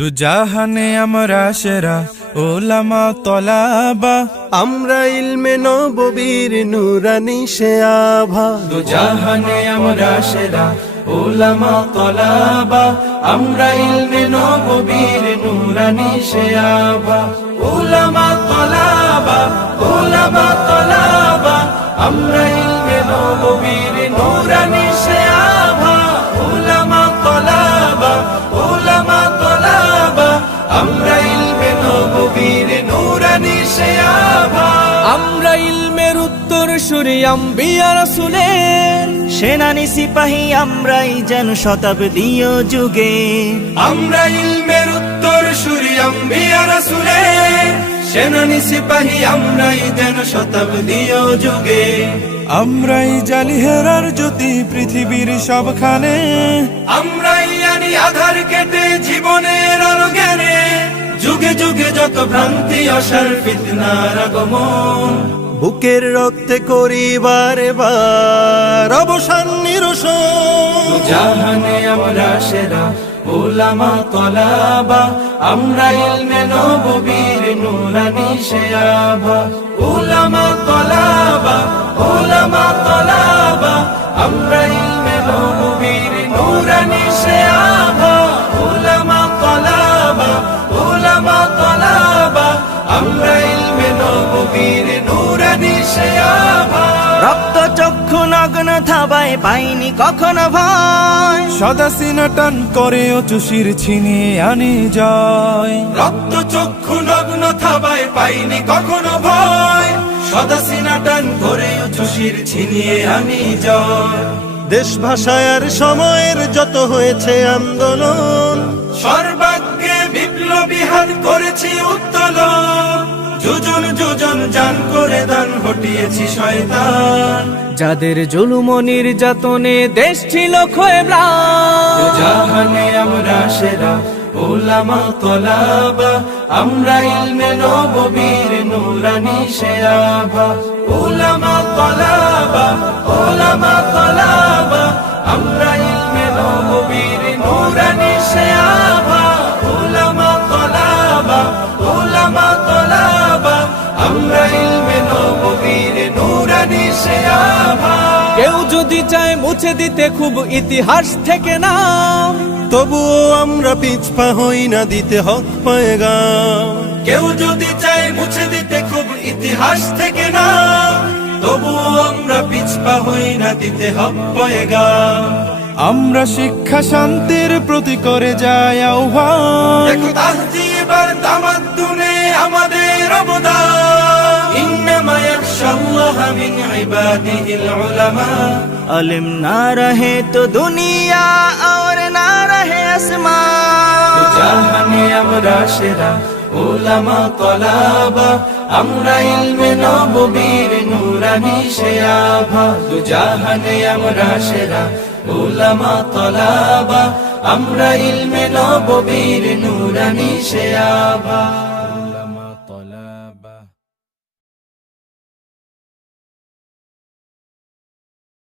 দুজাহানে আমরা সেরা ওলামা তলাবা, আমরা ইলমে নববীর নুরানি সে আভা। দুজাহানে আমরা সেরা ওলামা তলাবা, আমরা ইলমে নববীর নুরানি সে আভা। ওলামা তলাবা, ওলামা তলাবা, আমরা ইলমে নববীর নুরানি সে আভা। ওলামা তলাবা, ওলামা তলাবা, আমরা ইলমে নববীর নুরানি সে আভা। আমরা ইলমের উত্তর সুরি আম্বিয়া রাসূলের সেনানি সিপাহী আমরাই যেন শতাব্দীয় যুগে। আমরা ইলমের উত্তর সুরি আম্বিয়া রাসূলের সেনানি সিপাহী আমরাই যেন শতাব্দীয় যুগে। আমরাই জালি হেরার জ্যোতি পৃথিবীর সবখানে, আমরাই আনি আধার কেটে জীবনের আলো জ্ঞানে। যুগে যুগে যত ভ্রান্তি আসার ফিতনার আগমন, বুকের রক্তে করি বারে বার অবসান নিরসন। জাহানে আমরা সেরা ওলামা তলাবা, আমরা ইলমে নববীর নুরানি সে আভা। ওলামা তলাবা, ওলামা তলাবা, আমরা ইলমে নববীর নুরানি সে আভা। ওলামা তলাবা, ওলামা তলাবা, আমরা ইলমে নববীর নুরানি সে আভা। রক্ত চক্ষু নগ্ন থাবায় পাইনি কখনো ভয়, সদা সিনা টান করে চুষির ছিনিয়ে আনি জয়। রক্ত চক্ষু নগ্ন থাবায় পাইনি কখনো ভয়, সদা সিনা টান করে চুষির ছিনিয়ে আনি জয়। দেশ ভাষায় আর সময়ের যত হয়েছে আন্দোলন, সর্বাগ্যে বিপ্লবী হাত করেছি উত্তোলন। যোজন যোজন জান করে দান হটিয়েছি শয়তান। যাদের জুলুম ও নির্যাতনে দেশ ছিল ক্ষয়ে ম্লান। জাহানে আমরা সেরা ওলামা তলাবা, আমরা ইলমে নববীর নুরানি সে আভা। ওলামা তলাবা, ওলামা তলাবা, আমরা ইলমে নববীর নুরানি সে আভা। ওলামা তলাবা, ওলামা তলাবা, আমরা ইলমে নববীর নুরানি সে আভা। কেউ যদি চায় মুছে দিতে খুব ইতিহাস থেকে নাম, তবুও আমরা পিছপা হই না দিতে হক পয়গাম। কেউ যদি চায় মুছে দিতে খুব ইতিহাস থেকে না, তবুও আমরা পিছপা হই না দিতে হক পয়গাম। আমরা শিক্ষা শান্তির প্রতি করে যাই আহ্বান। দেখো তাহজিব আর তামাদ্দুনে আমাদের অবদান। ইন্নামা ইয়াখশাল্লাহা মিন ইবাদিহিল উলামা। अलिम ना रहे तो दुनिया और ना रहे आसमान। জাহানে আমরা সেরা ওলামা তলাবা, আমরা ইলমে নববীর নুরানি সে আভা। জাহানে আমরা সেরা ওলামা তলাবা, আমরা ইলমে নববীর নুরানি সে আভা।